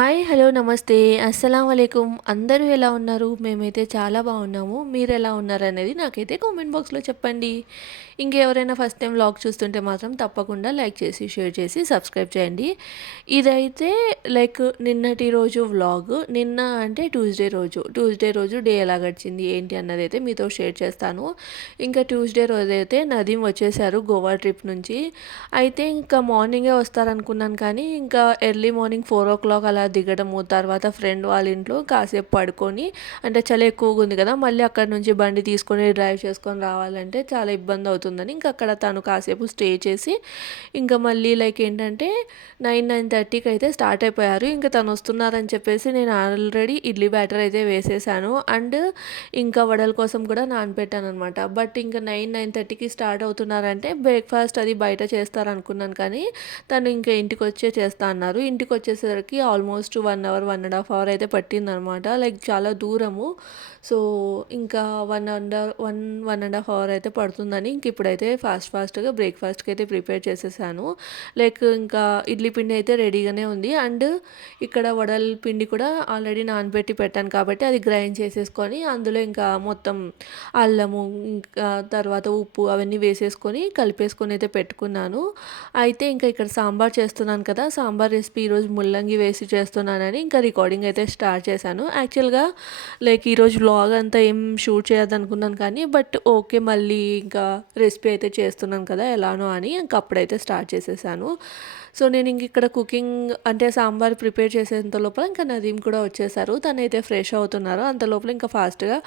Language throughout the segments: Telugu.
హాయ్ హలో నమస్తే అస్సలం వాలేకుం అందరూ ఎలా ఉన్నారు? మేమైతే చాలా బాగున్నాము. మీరు ఎలా ఉన్నారు అనేది నాకైతే కామెంట్ బాక్స్లో చెప్పండి. ఇంకెవరైనా ఫస్ట్ టైం వ్లాగ్ చూస్తుంటే మాత్రం తప్పకుండా లైక్ చేసి షేర్ చేసి సబ్స్క్రైబ్ చేయండి. ఇదైతే లైక్ నిన్నటి రోజు వ్లాగ్. నిన్న అంటే ట్యూస్డే రోజు డే ఎలా గడిచింది ఏంటి అన్నది అయితే మీతో షేర్ చేస్తాను. ఇంకా ట్యూస్డే రోజు అయితే నదీం వచ్చేసారు గోవా ట్రిప్ నుంచి. అయితే ఇంకా మార్నింగే వస్తారనుకున్నాను కానీ ఇంకా ఎర్లీ మార్నింగ్ 4 o'clock అలా దిగడము, తర్వాత ఫ్రెండ్ వాళ్ళ ఇంట్లో కాసేపు పడుకొని, అంటే చలి ఎక్కువగా ఉంది కదా, మళ్ళీ అక్కడ నుంచి బండి తీసుకొని డ్రైవ్ చేసుకొని రావాలంటే చాలా ఇబ్బంది అవుతుందని ఇంకా అక్కడ తను కాసేపు స్టే చేసి ఇంకా మళ్ళీ లైక్ ఏంటంటే 9:30కి అయితే స్టార్ట్ అయిపోయారు. ఇంకా తను వస్తున్నారని చెప్పేసి నేను ఆల్రెడీ ఇడ్లీ బ్యాటర్ అయితే వేసేసాను అండ్ ఇంకా వడల కోసం కూడా నానబెట్టాను అనమాట. బట్ ఇంకా 9:30కి స్టార్ట్ అవుతున్నారంటే బ్రేక్ఫాస్ట్ అది బయట చేస్తారనుకున్నాను కానీ తను ఇంకా ఇంటికి వచ్చే చేస్తా అన్నారు. ఇంటికి వచ్చేసరికి ఆల్మోస్ట్ 1 అవర్ 1.5 hour అయితే పట్టిందనమాట. లైక్ చాలా దూరము. సో ఇంకా 1.5 hour అయితే పడుతుందని ఇంక ఇప్పుడైతే ఫాస్ట్గా బ్రేక్ఫాస్ట్కి అయితే ప్రిపేర్ చేసేసాను. లైక్ ఇంకా ఇడ్లీ పిండి అయితే రెడీగానే ఉంది అండ్ ఇక్కడ వడల పిండి కూడా ఆల్రెడీ నానబెట్టి పెట్టాను కాబట్టి అది గ్రైండ్ చేసేసుకొని అందులో ఇంకా మొత్తం అల్లము ఇంకా తర్వాత ఉప్పు అవన్నీ వేసేసుకొని కలిపేసుకొని అయితే పెట్టుకున్నాను. అయితే ఇంకా ఇక్కడ సాంబార్ చేస్తున్నాను కదా, సాంబార్ రెసిపీ ఈరోజు ముల్లంగి వేసి చేస్తున్నానని ఇంకా రికార్డింగ్ అయితే స్టార్ట్ చేశాను. యాక్చువల్గా లైక్ ఈరోజు వ్లాగ్ అంతా ఏం షూట్ చేయొద్దనుకున్నాను కానీ బట్ ఓకే మళ్ళీ ఇంకా రెసిపీ అయితే చేస్తున్నాను కదా ఎలానో అని ఇంక అప్పుడైతే స్టార్ట్ చేసేసాను. సో నేను ఇంక ఇక్కడ కుకింగ్ అంటే సాంబార్ ప్రిపేర్ చేసేంత లోపల ఇంకా నదీం కూడా వచ్చేసారు. తనైతే ఫ్రెష్ అవుతున్నారు. అంత లోపల ఇంకా ఫాస్ట్గా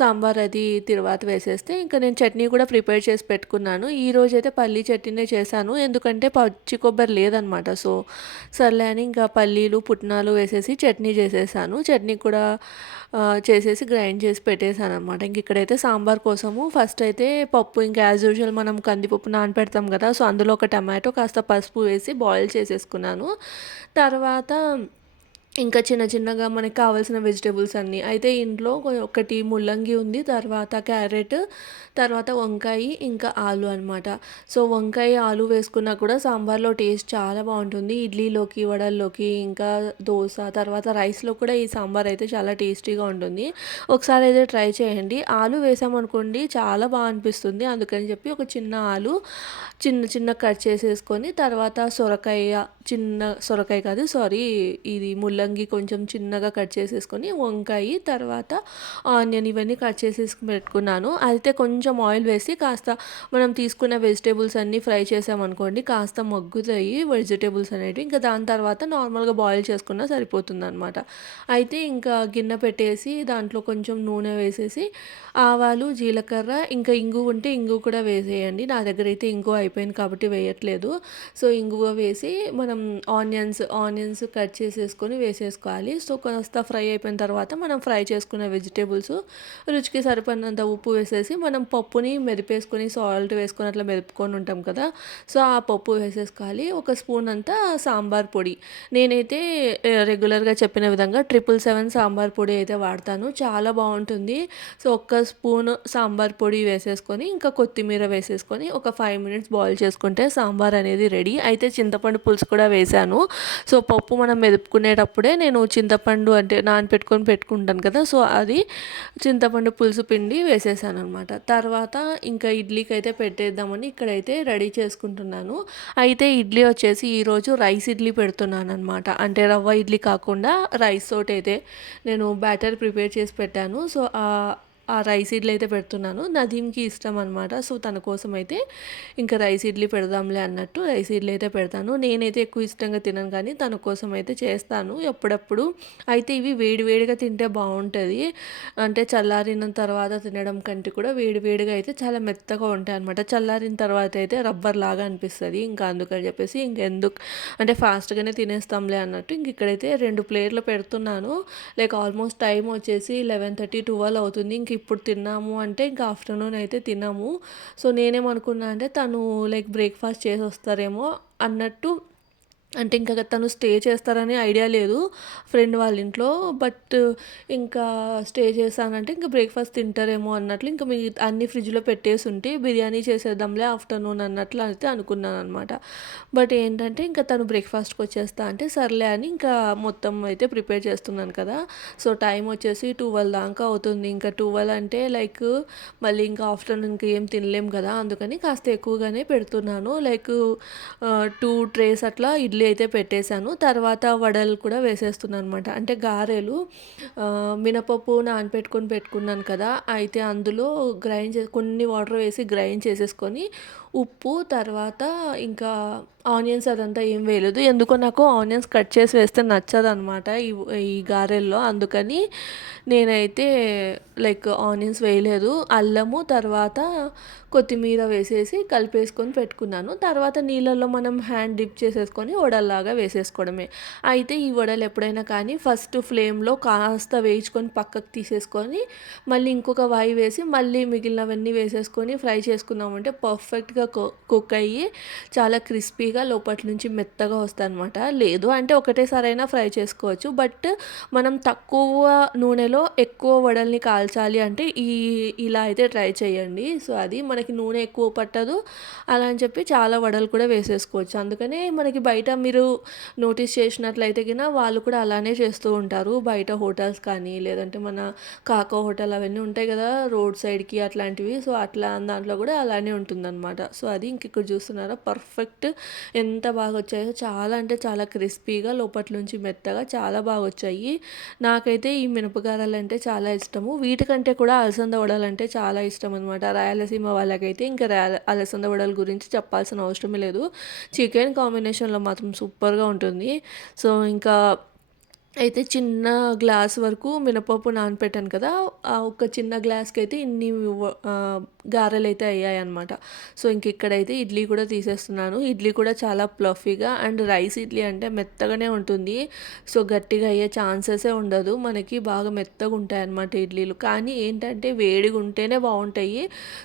సాంబార్ అది తిరువాత వేసేస్తే ఇంకా నేను చట్నీ కూడా ప్రిపేర్ చేసి పెట్టుకున్నాను. ఈరోజు అయితే పల్లీ చట్నీనే చేశాను ఎందుకంటే పచ్చి కొబ్బరి లేదనమాట. సో సర్లే అని ఇంకా పల్లీలు పుట్నాలు వేసేసి చట్నీ చేసేసాను. చట్నీ కూడా చేసేసి గ్రైండ్ చేసి పెట్టేశాను అనమాట. ఇంక ఇక్కడైతే సాంబార్ కోసము ఫస్ట్ అయితే పప్పు ఇంకా యాజ్ యూజువల్ మనం కందిపప్పు నానపెడతాం కదా, సో అందులో ఒక టమాటో కాస్త పసుపు వేసి బాయిల్ చేసేసుకున్నాను. తర్వాత ఇంకా చిన్న చిన్నగా మనకి కావాల్సిన వెజిటేబుల్స్ అన్నీ అయితే ఇంట్లో ఒకటి ముల్లంగి ఉంది, తర్వాత క్యారెట్, తర్వాత వంకాయ, ఇంకా ఆలు అనమాట. సో వంకాయ ఆలు వేసుకున్నా కూడా సాంబార్లో టేస్ట్ చాలా బాగుంటుంది. ఇడ్లీలోకి వడల్లోకి ఇంకా దోశ తర్వాత రైస్లో కూడా ఈ సాంబార్ అయితే చాలా టేస్టీగా ఉంటుంది. ఒకసారి అయితే ట్రై చేయండి. ఆలు వేసామనుకోండి చాలా బాగా అనిపిస్తుంది. అందుకని చెప్పి ఒక చిన్న ఆలు చిన్న కట్ చేసేసుకొని తర్వాత సొరకాయ కాదు సారీ ఇది ముల్లంగి కొంచెం చిన్నగా కట్ చేసేసుకొని వంకాయ తర్వాత ఆనియన్ ఇవన్నీ కట్ చేసేసి పెట్టుకున్నాను. అయితే కొంచెం ఆయిల్ వేసి కాస్త మనం తీసుకున్న వెజిటేబుల్స్ అన్నీ ఫ్రై చేసామనుకోండి కాస్త మగ్గుతాయి వెజిటేబుల్స్ అనేవి. ఇంకా దాని తర్వాత నార్మల్గా బాయిల్ చేసుకున్నా సరిపోతుంది అనమాట. అయితే ఇంకా గిన్నె పెట్టేసి దాంట్లో కొంచెం నూనె వేసేసి ఆవాలు జీలకర్ర ఇంకా ఇంగు ఉంటే ఇంగు కూడా వేసేయండి. నా దగ్గర అయితే ఇంగు అయిపోయింది కాబట్టి వేయట్లేదు. సో ఇంగువ వేసి మనం ఆనియన్స్ కట్ చేసేసుకొని వేసేసుకోవాలి. సో కాస్త ఫ్రై అయిపోయిన తర్వాత మనం ఫ్రై చేసుకున్న వెజిటేబుల్స్ రుచికి సరిపడినంత ఉప్పు వేసేసి మనం పప్పుని మెదిపేసుకొని సాల్ట్ వేసుకొని అట్లా మెదుపుకొని ఉంటాం కదా, సో ఆ పప్పు వేసేసుకోవాలి. ఒక స్పూన్ అంతా సాంబార్ పొడి, నేనైతే రెగ్యులర్గా చెప్పిన విధంగా 777 సాంబార్ పొడి అయితే వాడతాను, చాలా బాగుంటుంది. సో ఒక్క స్పూన్ సాంబార్ పొడి వేసేసుకొని ఇంకా కొత్తిమీర వేసేసుకొని ఒక 5 minutes బాయిల్ చేసుకుంటే సాంబార్ అనేది రెడీ. అయితే చింతపండు పులుసు కూడా వేశాను. సో పప్పు మనం మెదుపుకునేటప్పుడే నేను చింతపండు అంటే నానపెట్టుకొని పెట్టుకుంటాను కదా, సో అది చింతపండు పులుసు పిండి వేసేసాను అనమాట. తర్వాత ఇంకా ఇడ్లీకి అయితే పెట్టేద్దామని ఇక్కడైతే రెడీ చేసుకుంటున్నాను. అయితే ఇడ్లీ వచ్చేసి ఈరోజు రైస్ ఇడ్లీ పెడుతున్నాను అనమాట. అంటే రవ్వ ఇడ్లీ కాకుండా రైస్ తోటి అయితే నేను బ్యాటర్ ప్రిపేర్ చేసి పెట్టాను. సో ఆ రైస్ ఇడ్లీ అయితే పెడుతున్నాను. నదీంకి ఇష్టం అనమాట. సో తన కోసం అయితే ఇంకా రైస్ ఇడ్లీ పెడదాంలే అన్నట్టు రైస్ ఇడ్లీ అయితే పెడతాను. నేనైతే ఎక్కువ ఇష్టంగా తినను కానీ తన కోసం అయితే చేస్తాను ఎప్పుడప్పుడు. అయితే ఇవి వేడివేడిగా తింటే బాగుంటుంది. అంటే చల్లారిన తర్వాత తినడం కంటే కూడా వేడివేడిగా అయితే చాలా మెత్తగా ఉంటాయి అనమాట. చల్లారిన తర్వాత అయితే రబ్బర్ లాగా అనిపిస్తుంది. ఇంకా అందుకని చెప్పేసి ఇంకెందుకు అంటే ఫాస్ట్గానే తినేస్తాంలే అన్నట్టు ఇంక ఇక్కడైతే 2 ప్లేట్లు పెడుతున్నాను. లైక్ ఆల్మోస్ట్ టైం వచ్చేసి 11:30 12 అవుతుంది. ఇంక ఇప్పుడు తిన్నాము అంటే ఇంకా ఆఫ్టర్నూన్ అయితే తిన్నాము. సో నేనేమనుకున్నా అంటే తను లైక్ బ్రేక్ఫాస్ట్ చేసి వస్తారేమో అన్నట్టు అంటే ఇంకా తను స్టే చేస్తారని ఐడియా లేదు ఫ్రెండ్ వాళ్ళ ఇంట్లో. బట్ ఇంకా స్టే చేశానంటే ఇంకా బ్రేక్‌ఫాస్ట్ తింటారేమో అన్నట్లు ఇంకా అన్నీ ఫ్రిడ్జ్‌లో పెట్టేసుంటే బిర్యానీ చేసేద్దాంలే ఆఫ్టర్‌నూన్ అన్నట్లు అయితే అనుకున్నాననమాట. బట్ ఏంటంటే ఇంకా తను బ్రేక్‌ఫాస్ట్‌కొచ్చేస్తా అంటే సర్లే అని ఇంకా మొత్తం అయితే ప్రిపేర్ చేస్తున్నాను కదా! సో, టైం వచ్చేసి 12 దాకా అవుతుంది. ఇంకా 12 అంటే లైక్ మళ్ళీ ఇంకా ఆఫ్టర్‌నూన్‌కి ఏం తినలేం కదా! అందుకని కాస్త ఎక్కువగానే పెడుతున్నాను. లైక్ 2 ట్రేస్ అట్లా ఇడ్లీ అయితే పెట్టేశాను. తర్వాత వడలు కూడా వేసేస్తున్నాననమాట. అంటే గారెలు మినపప్పు నానపెట్టుకొని పెట్టుకున్నాను కదా! అయితే అందులో కొన్ని వాటర్ వేసి గ్రైండ్ చేసేసుకొని, ఉప్పు తర్వాత ఇంకా ఆనియన్స్ అదంతా ఏం వేయలేదు. ఎందుకో నాకు ఆనియన్స్ కట్ చేసి వేస్తే నచ్చదనమాట ఈ గారెల్లో. అందుకని నేనైతే లైక్ ఆనియన్స్ వేయలేదు. అల్లము తర్వాత కొత్తిమీర వేసేసి కలిపేసుకొని పెట్టుకున్నాను. తర్వాత నీళ్ళల్లో మనం హ్యాండ్ డిప్ చేసేసుకొని వడల్లాగా వేసేసుకోవడమే. అయితే ఈ వడలు ఎప్పుడైనా కానీ ఫస్ట్ ఫ్లేమ్‌లో కాస్త వేయించుకొని పక్కకు తీసేసుకొని, మళ్ళీ ఇంకొక వాయి వేసి మళ్ళీ మిగిలినవన్నీ వేసేసుకొని ఫ్రై చేసుకున్నామంటే పర్ఫెక్ట్‌గా కుక్ అయ్యి చాలా క్రిస్పీగా లోపటి నుంచి మెత్తగా వస్తాయనమాట. లేదు అంటే ఒకటేసారైనా ఫ్రై చేసుకోవచ్చు. బట్ మనం తక్కువ నూనెలో ఎక్కువ వడల్ని కాల్చాలి అంటే ఇలా అయితే ట్రై చేయండి. సో, అది మనకి నూనె ఎక్కువ పట్టదు. అలా అని చెప్పి చాలా వడలు కూడా వేసేసుకోవచ్చు. అందుకనే మనకి బయట మీరు నోటీస్ చేసినట్లయితే వాళ్ళు కూడా అలానే చేస్తూ ఉంటారు. బయట హోటల్స్ కానీ లేదంటే మన కాకా హోటల్ అవన్నీ ఉంటాయి కదా! రోడ్ సైడ్‌కి అట్లాంటివి. సో, అట్లా దాంట్లో కూడా అలానే ఉంటుందన్నమాట. సో, అది ఇక్కడ చూస్తున్నారా పర్ఫెక్ట్ ఎంత బాగా వచ్చాయో చాలా అంటే చాలా క్రిస్పీగా లోపటి నుంచి మెత్తగా చాలా బాగా వచ్చాయి. నాకైతే ఈ మినపగారెలంటే చాలా ఇష్టము. వీటికంటే కూడా అలసంద వడలంటే చాలా ఇష్టం అనమాట. రాయలసీమ వాళ్ళకైతే ఇంకా అలసంద వడల గురించి చెప్పాల్సిన అవసరమే లేదు. చికెన్ కాంబినేషన్‌లో మాత్రం సూపర్‌గా ఉంటుంది. సో, ఇంకా అయితే చిన్న గ్లాస్ వరకు మినపప్పు నానపెట్టాను కదా! ఒక చిన్న గ్లాస్‌కైతే గారెలైతే అయ్యాయన్నమాట. సో, ఇక్కడైతే ఇడ్లీ కూడా తీసేస్తున్నాను. ఇడ్లీ కూడా చాలా ఫ్లఫీగా అండ్ రైస్ ఇడ్లీ అంటే మెత్తగానే ఉంటుంది. సో, గట్టిగా అయ్యే ఛాన్సెసే ఉండదు. మనకి బాగా మెత్తగా ఉంటాయన్నమాట ఇడ్లీలు. కానీ ఏంటంటే వేడిగా ఉంటేనే బావుంటాయి.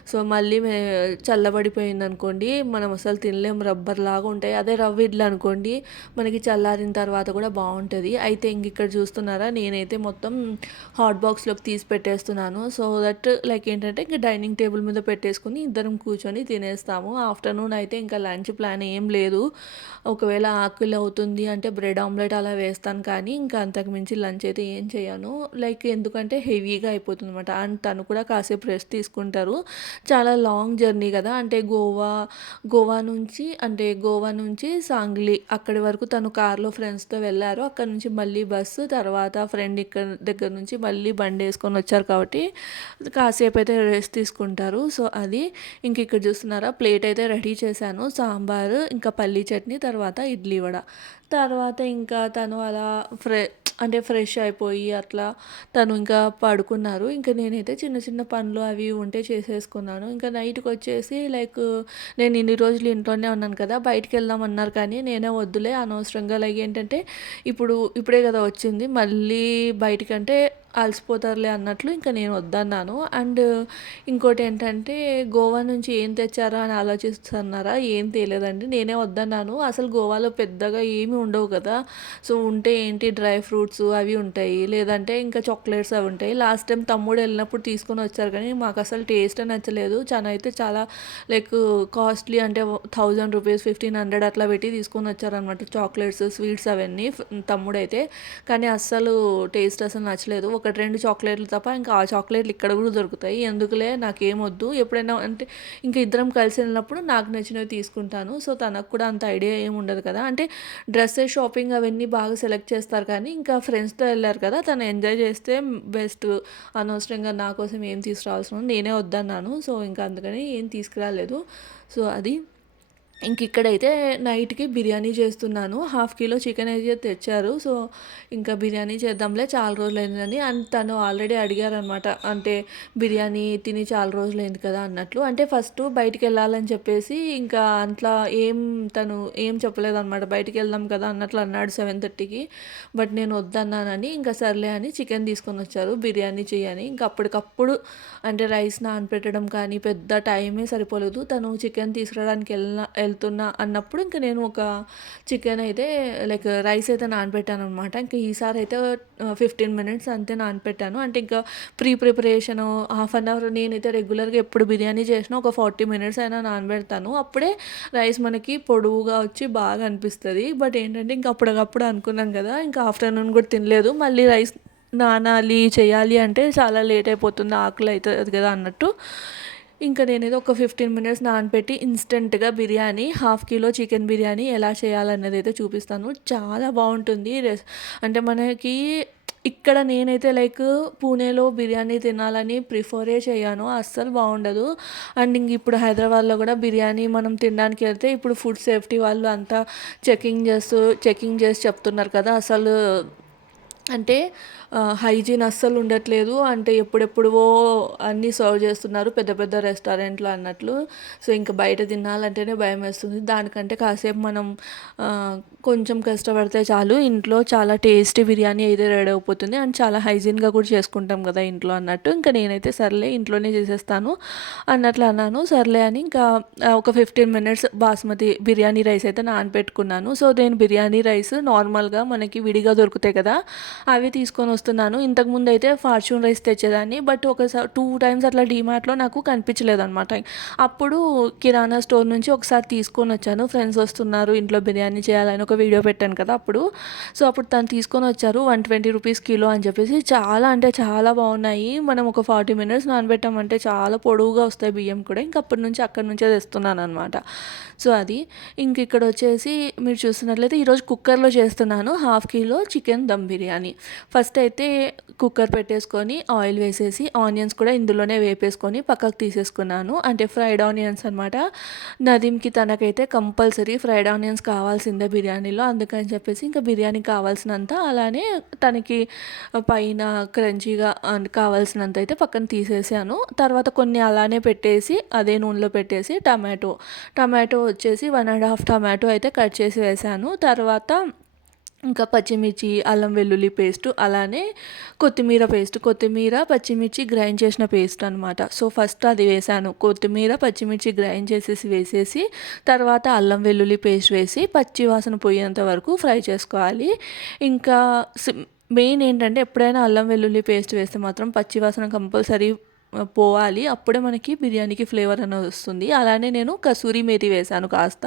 సో, మళ్ళీ చల్లబడిపోయిందనుకోండి మనం అసలు తినలేం రబ్బర్‌లాగా ఉంటాయి. అదే రవ్వ ఇడ్లీ అనుకోండి మనకి చల్లారిన తర్వాత కూడా బావుంటది. అయితే ఇక్కడ చూస్తున్నారా నేనైతే మొత్తం హాట్ బాక్స్‌లోకి తీసి పెట్టేస్తున్నాను. సో దట్ లైక్ ఏంటంటే ఇంక డైనింగ్ టేబుల్ మీద పెట్టేసుకొని ఇద్దరం కూర్చొని తినేస్తాము. ఆఫ్టర్‌నూన్ అయితే ఇంకా లంచ్ ప్లాన్ ఏం లేదు. ఒకవేళ ఆకలి అవుతుంది అంటే బ్రెడ్ ఆమ్లెట్ అలా వేస్తాను కానీ ఇంకా అంతకు మించి లంచ్ అయితే ఏం చేయను. లైక్ ఎందుకంటే హెవీగా అయిపోతుందన్నమాట. అండ్ తను కూడా కాసేపు రెస్ట్ తీసుకుంటారు. చాలా లాంగ్ జర్నీ కదా! అంటే గోవా నుంచి సాంగ్లీ అక్కడి వరకు తను కార్‌లో ఫ్రెండ్స్‌తో వెళ్లారు. అక్కడి నుంచి మళ్ళీ బస్సు తర్వాత ఫ్రెండ్ దగ్గర నుంచి మళ్ళీ బండేసుకొని వచ్చారు కాబట్టి కాసేపు అయితే రెస్ట్ తీసుకుంటారు. సో, అది ఇక్కడ చూస్తున్నారా ప్లేట్ అయితే రెడీ చేశాను. సాంబారు, ఇంకా పల్లీ చట్నీ, తర్వాత ఇడ్లీ వడ. తర్వాత ఇంకా తను అలా అంటే ఫ్రెష్ అయిపోయి అట్లా తను ఇంకా పడుకున్నారు. ఇంకా నేనైతే చిన్న చిన్న పనులు అవి ఉంటే చేసేసుకున్నాను. ఇంకా నైట్‌కొచ్చేసి లైక్ నేను ఇన్ని రోజులు ఇంట్లోనే ఉన్నాను కదా! బయటికెళ్దాం అన్నారు కానీ నేనే వద్దులే అనవసరంగా లైక్ ఏంటంటే ఇప్పుడే కదా వచ్చింది. మళ్ళీ బయటికంటే అలసిపోతారులే అన్నట్లు ఇంకా నేను వద్దన్నాను. అండ్ ఇంకోటేంటంటే గోవా నుంచి ఏం తెచ్చారా అని ఆలోచిస్తున్నారా? ఏం తేలేదండి. నేనే వద్దన్నాను. అసలు గోవాలో పెద్దగా ఏమి ఉండవు కదా! సో, ఉంటే ఏంటి డ్రై ఫ్రూట్స్ అవి ఉంటాయి. లేదంటే ఇంకా చాక్లెట్స్ అవి ఉంటాయి. లాస్ట్ టైం తమ్ముడు వెళ్ళినప్పుడు తీసుకొని వచ్చారు కానీ మాకసలు టేస్టే నచ్చలేదు. చాలా లైక్ కాస్ట్‌లీ అంటే రూ. 1000 1500 అట్లా పెట్టి తీసుకొని వచ్చారనమాట. చాక్లెట్స్, స్వీట్స్ అవన్నీ తమ్ముడైతే. కానీ అస్సలు టేస్ట్ అసలు నచ్చలేదు. 1, 2 చాక్లెట్‌లు తప్ప ఇంకా ఆ చాక్లెట్‌లు ఇక్కడ కూడా దొరుకుతాయి. ఎందుకులే నాకేమొద్దు. ఎప్పుడైనా అంటే ఇంక ఇద్దరం కలిసి వెళ్ళినప్పుడు నాకు నచ్చినవి తీసుకుంటాను. సో, తనకు కూడా అంత ఐడియా ఏమి ఉండదు కదా! అంటే డ్రెసెస్ షాపింగ్ అవన్నీ బాగా సెలెక్ట్ చేస్తారు కానీ ఇంకా ఫ్రెండ్స్‌తో వెళ్లారు కదా! తను ఎంజాయ్ చేస్తే బెస్ట్. అనవసరంగా నా కోసం ఏం తీసుకురావాల్సిన నేనే వద్దన్నాను. సో, ఇంకా అందుకని ఏం తీసుకురాలేదు. సో, అది ఇక్కడైతే నైట్‌కి బిర్యానీ చేస్తున్నాను. హాఫ్ కిలో చికెన్ అయితే తెచ్చారు. సో, ఇంకా బిర్యానీ చేద్దాంలే చాలా రోజులైందని అండ్ తను ఆల్రెడీ అడిగారనమాట. అంటే బిర్యానీ తిని చాలా రోజులైంది కదా అన్నట్లు. అంటే ఫస్టు బయటికెళ్ళాలని చెప్పేసి ఇంకా అట్లా తను ఏం చెప్పలేదనమాట. బయటికెళ్దాం కదా అన్నట్లు అన్నాడు 7:30కి. బట్ నేను వద్దన్నానని ఇంకా సర్లే అని చికెన్ తీసుకొనొచ్చారు బిర్యానీ చెయ్యని. ఇంక అప్పటికప్పుడు అంటే రైస్ నానపెట్టడం కానీ పెద్ద టైమే సరిపోలేదు. తను చికెన్ తీసుకురావడానికి వెళ్తున్నా అన్నప్పుడు ఇంక నేను ఒక చికెన్ అయితే లైక్ రైస్ అయితే నానబెట్టాను అనమాట. ఇంక ఈసారి అయితే 15 మినిట్స్ అంతే నానబెట్టాను. అంటే ఇంకా ప్రిపరేషను హాఫ్ అన్ అవర్, నేనైతే రెగ్యులర్గా ఎప్పుడు బిర్యానీ చేసినా ఒక 40 మినిట్స్ అయినా నానబెడతాను. అప్పుడే రైస్ మనకి పొడవుగా వచ్చి బాగా అనిపిస్తుంది. బట్ ఏంటంటే ఇంక అప్పటికప్పుడు అనుకున్నాం కదా, ఇంకా ఆఫ్టర్నూన్ కూడా తినలేదు. మళ్ళీ రైస్ నానాలి చేయాలి అంటే చాలా లేట్ అయిపోతుంది, ఆకలి అవుతుంది కదా అన్నట్టు ఇంకా నేనేదో ఒక 15 మినిట్స్ నానబెట్టి ఇన్స్టెంట్గా biryani, half kilo chicken biryani ఎలా చేయాలన్నది అయితే చూపిస్తాను. చాలా బాగుంటుంది. అంటే మనకి ఇక్కడ నేనైతే లైక్ పూణేలో బిర్యానీ తినాలని ప్రిఫరే చేయను, అస్సలు బాగుండదు. అండ్ ఇంక ఇప్పుడు హైదరాబాద్లో కూడా బిర్యానీ మనం తినడానికి వెళ్తే ఇప్పుడు ఫుడ్ సేఫ్టీ వాళ్ళు అంతా చెకింగ్ చేసి చెప్తున్నారు కదా, అసలు అంటే హైజీన్ అస్సలు ఉండట్లేదు. అంటే ఎప్పుడెప్పుడువో అన్నీ సర్వ్ చేస్తున్నారు పెద్ద పెద్ద రెస్టారెంట్లో అన్నట్లు. సో ఇంకా బయట తినాలంటేనే భయం వేస్తుంది. దానికంటే కాసేపు మనం కొంచెం కష్టపడితే చాలు, ఇంట్లో చాలా టేస్టీ బిర్యానీ అయితే రెడీ అయిపోతుంది. అండ్ చాలా హైజీన్గా కూడా చేసుకుంటాం కదా ఇంట్లో అన్నట్టు. ఇంకా నేనైతే సర్లే ఇంట్లోనే చేసేస్తాను అన్నట్లు అన్నాను. సర్లే అని ఇంకా ఒక 15 మినిట్స్ బాస్మతి బిర్యానీ రైస్ అయితే నానబెట్టుకున్నాను. సో నేను బిర్యానీ రైస్ నార్మల్గా మనకి విడిగా దొరుకుతాయి కదా, అవి తీసుకొని వస్తున్నాను. ఇంతకుముందు అయితే ఫార్చ్యూన్ రైస్ తెచ్చేదాన్ని, బట్ ఒకసారి 2 టైమ్స్ అట్లా డీమార్ట్లో నాకు కనిపించలేదు అనమాట. అప్పుడు కిరాణా స్టోర్ నుంచి ఒకసారి తీసుకొని వచ్చాను. ఫ్రెండ్స్ వస్తున్నారు ఇంట్లో బిర్యానీ చేయాలని ఒక వీడియో పెట్టాను కదా అప్పుడు. సో అప్పుడు తను తీసుకొని వచ్చారు 120 రూపీస్ కిలో అని చెప్పేసి. చాలా అంటే చాలా బాగున్నాయి. మనం ఒక 40 మినిట్స్ నానబెట్టామంటే చాలా పొడవుగా వస్తాయి బియ్యం కూడా. ఇంక అప్పటి నుంచి అక్కడి నుంచే తెస్తున్నాను అనమాట. సో అది ఇంక ఇక్కడ వచ్చేసి మీరు చూస్తున్నట్లయితే ఈరోజు కుక్కర్లో చేస్తున్నాను half kilo chicken dum biryani. First అయితే కుక్కర్ పెట్టేసుకొని ఆయిల్ వేసేసి ఆనియన్స్ కూడా ఇందులోనే వేపేసుకొని పక్కకు తీసేసుకున్నాను. అంటే ఫ్రైడ్ ఆనియన్స్ అనమాట. నదీమ్కి తనకైతే కంపల్సరీ ఫ్రైడ్ ఆనియన్స్ కావాల్సిందే బిర్యానీలో, అందుకని చెప్పేసి ఇంకా బిర్యానీ కావాల్సినంత అలానే తనకి పైన క్రంచీగా కావాల్సినంత అయితే పక్కన తీసేసాను. తర్వాత కొన్ని అలానే పెట్టేసి అదే నూనెలో పెట్టేసి టమాటో వచ్చేసి 1.5 టమాటో అయితే కట్ చేసి వేసాను. తర్వాత ఇంకా పచ్చిమిర్చి, అల్లం వెల్లుల్లి పేస్ట్, అలానే కొత్తిమీర పచ్చిమిర్చి గ్రైండ్ చేసిన పేస్ట్ అనమాట. సో ఫస్ట్ అది వేసాను. కొత్తిమీర పచ్చిమిర్చి గ్రైండ్ వేసేసి తర్వాత అల్లం వెల్లుల్లి పేస్ట్ వేసి పచ్చి వాసన పోయేంత వరకు ఫ్రై చేసుకోవాలి. ఇంకా మెయిన్ ఏంటంటే ఎప్పుడైనా అల్లం వెల్లుల్లి పేస్ట్ వేస్తే మాత్రం పచ్చి వాసన కంపల్సరీ పోవాలి, అప్పుడే మనకి బిర్యానీకి ఫ్లేవర్ అనేది వస్తుంది. అలానే నేను కసూరి మేతి వేసాను కాస్త,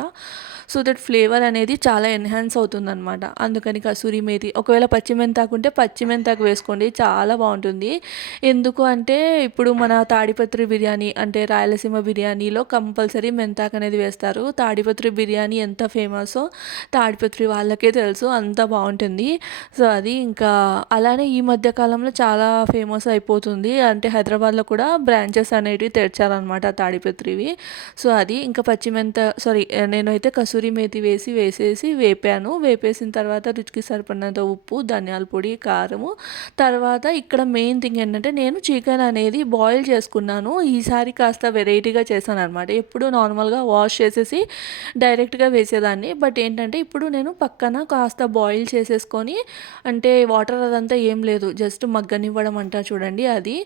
సో దట్ ఫ్లేవర్ అనేది చాలా ఎన్హాన్స్ అవుతుందన్నమాట. అందుకని కసూరి మేతి, ఒకవేళ పచ్చిమెంతాకు ఉంటే పచ్చిమెంతాకు వేసుకోండి, చాలా బాగుంటుంది. ఎందుకు అంటే ఇప్పుడు మన తాడిపత్రి బిర్యానీ అంటే రాయలసీమ బిర్యానీలో కంపల్సరీ మెంతాకు అనేది వేస్తారు. తాడిపత్రి బిర్యానీ ఎంత ఫేమసో తాడిపత్రి వాళ్ళకే తెలుసు, అంత బాగుంటుంది. సో అది ఇంకా అలానే ఈ మధ్య కాలంలో చాలా ఫేమస్ అయిపోతుంది. అంటే హైదరాబాద్లో కూడా బ్రాంచెస్ అనేటివి తెచ్చారనమాట తాడిపత్రివి. సో అది ఇంకా నేనైతే కసూరి మేతి వేసేసి వేపేసిన తర్వాత రుచికి సరిపడినంత ఉప్పు, ధనియాల పొడి, కారము. తర్వాత ఇక్కడ మెయిన్ థింగ్ ఏంటంటే నేను చికెన్ అనేది బాయిల్ చేసుకున్నాను. ఈసారి కాస్త వెరైటీగా చేశాను అనమాట. ఎప్పుడు నార్మల్గా వాష్ చేసేసి డైరెక్ట్గా వేసేదాన్ని, బట్ ఏంటంటే ఇప్పుడు నేను పక్కన కాస్త బాయిల్ చేసేసుకొని, అంటే వాటర్ అదంతా ఏం లేదు, జస్ట్ మగ్గనివ్వడం అంటారు చూడండి అది.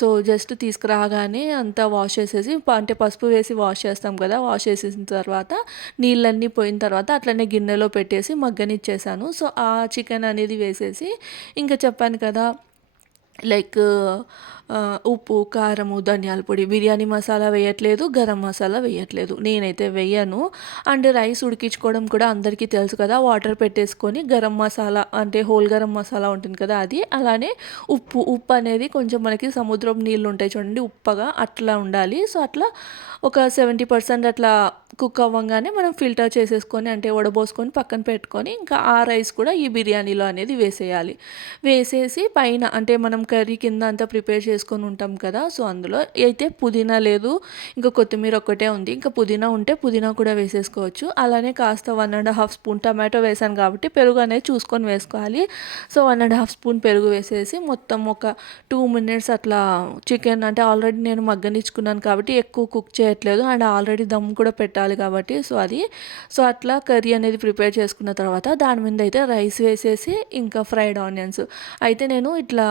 సో జస్ట్ తీసుకురాగానే అంతా వాష్ చేసేసి, అంటే పసుపు వేసి వాష్ చేస్తాం కదా, వాష్ చేసేసిన తర్వాత నీళ్ళన్నీ పోయిన తర్వాత అట్లనే గిన్నెలో పెట్టేసి మగ్గనిచ్చేసాను. సో ఆ చికెన్ అనేది వేసేసి ఇంకా చెప్పాను కదా లైక్ ఉప్పు, కారము, ధనియాల పొడి, బిర్యానీ మసాలా వేయట్లేదు, గరం మసాలా వేయట్లేదు, నేనైతే వేయను. అండ్ రైస్ ఉడికించుకోవడం కూడా అందరికీ తెలుసు కదా, వాటర్ పెట్టేసుకొని గరం మసాలా అంటే హోల్ గరం మసాలా ఉంటుంది కదా అది, అలానే ఉప్పు అనేది కొంచెం మనకి సముద్రం నీళ్ళు ఉంటాయి చూడండి ఉప్పగా, అట్లా ఉండాలి. సో అట్లా ఒక 70% అట్లా కుక్ అవ్వగానే మనం ఫిల్టర్ చేసేసుకొని అంటే వడబోసుకొని పక్కన పెట్టుకొని ఇంకా ఆ రైస్ కూడా ఈ బిర్యానీలో అనేది వేసేసి పైన అంటే మనం కర్రీ కింద అంతా ప్రిపేర్ చేసుకొని ఉంటాం కదా, సో అందులో అయితే పుదీనా లేదు, ఇంకా కొత్తిమీర ఒక్కటే ఉంది. ఇంకా పుదీనా ఉంటే పుదీనా కూడా వేసేసుకోవచ్చు. అలానే కాస్త 1.5 స్పూన్ టమాటో వేసాను కాబట్టి పెరుగు అనేది చూసుకొని వేసుకోవాలి. సో 1.5 స్పూన్ పెరుగు వేసేసి మొత్తం ఒక 2 మినిట్స్ అట్లా చికెన్ అంటే ఆల్రెడీ నేను మగ్గనిచ్చుకున్నాను కాబట్టి ఎక్కువ కుక్ చేయట్లేదు, అండ్ ఆల్రెడీ దమ్ కూడా పెట్టాలి చేయాలి కాబట్టి సో అట్లా కర్రీ అనేది ప్రిపేర్ చేసుకున్న తర్వాత దాని మీద అయితే రైస్ వేసేసి ఇంకా ఫ్రైడ్ ఆనియన్స్ అయితే నేను ఇట్లా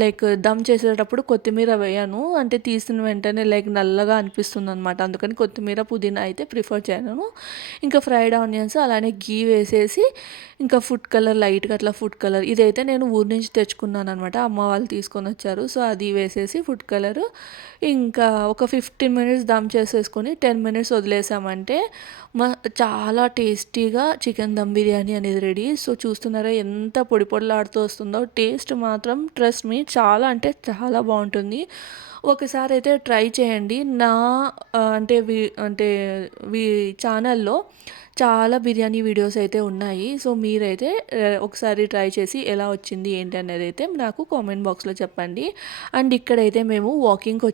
లైక్ దమ్ చేసేటప్పుడు కొత్తిమీర వేయను, అంటే తీసిన వెంటనే లైక్ నల్లగా అనిపిస్తుంది అనమాట, అందుకని కొత్తిమీర పుదీనా అయితే ప్రిఫర్ చేయను. ఇంకా ఫ్రైడ్ ఆనియన్స్ అలానే గీ వేసేసి ఇంకా ఫుడ్ కలర్ లైట్గా అట్లా ఫుడ్ కలర్ ఇదైతే నేను ఊరి నుంచి తెచ్చుకున్నాను అనమాట, అమ్మ వాళ్ళు తీసుకొని వచ్చారు. సో అది వేసేసి ఫుడ్ కలర్ ఇంకా ఒక 15 మినిట్స్ దమ్ చేసేసుకొని 10 మినిట్స్ వదిలేసామంటే చాలా టేస్టీగా చికెన్ దమ్ బిర్యానీ అనేది రెడీ. సో చూస్తున్నారా ఎంత పొడి పొడిలాడుతూ వస్తుందో, టేస్ట్ మాత్రం ట్రస్ట్ మీ చాలా అంటే చాలా బాగుంటుంది. ఒకసారి అయితే ట్రై చేయండి. అంటే ఛానల్లో చాలా బిర్యానీ వీడియోస్ అయితే ఉన్నాయి. సో మీరైతే ఒకసారి ట్రై చేసి ఎలా వచ్చింది ఏంటి అనేది అయితే నాకు కామెంట్ బాక్స్లో చెప్పండి. అండ్ ఇక్కడైతే మేము వాకింగ్కి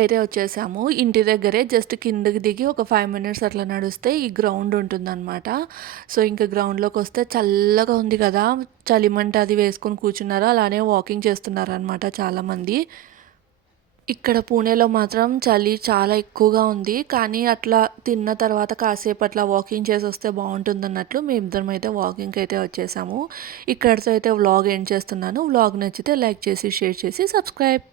అయితే వచ్చేసాము. ఇంటి దగ్గరే జస్ట్ కిందకి దిగి ఒక 5 మినిట్స్ అట్లా నడిస్తే ఈ గ్రౌండ్ ఉంటుందన్నమాట. సో ఇంకా గ్రౌండ్లోకి వస్తే చల్లగా ఉంది కదా, చలిమంట అది వేసుకొని కూర్చున్నారు, అలానే వాకింగ్ చేస్తున్నారనమాట చాలామంది. ఇక్కడ పూణేలో మాత్రం చలి చాలా ఎక్కువగా ఉంది, కానీ అట్లా తిన్న తర్వాత కాసేపు అట్లా వాకింగ్ చేసి వస్తే బాగుంటుందన్నట్లు మేమిద్దరం అయితే వాకింగ్కి అయితే వచ్చేసాము. ఇక్కడితో అయితే వ్లాగ్ ఎండ్ చేస్తున్నాను. వ్లాగ్ నచ్చితే లైక్ చేసి షేర్ చేసి సబ్స్క్రైబ్.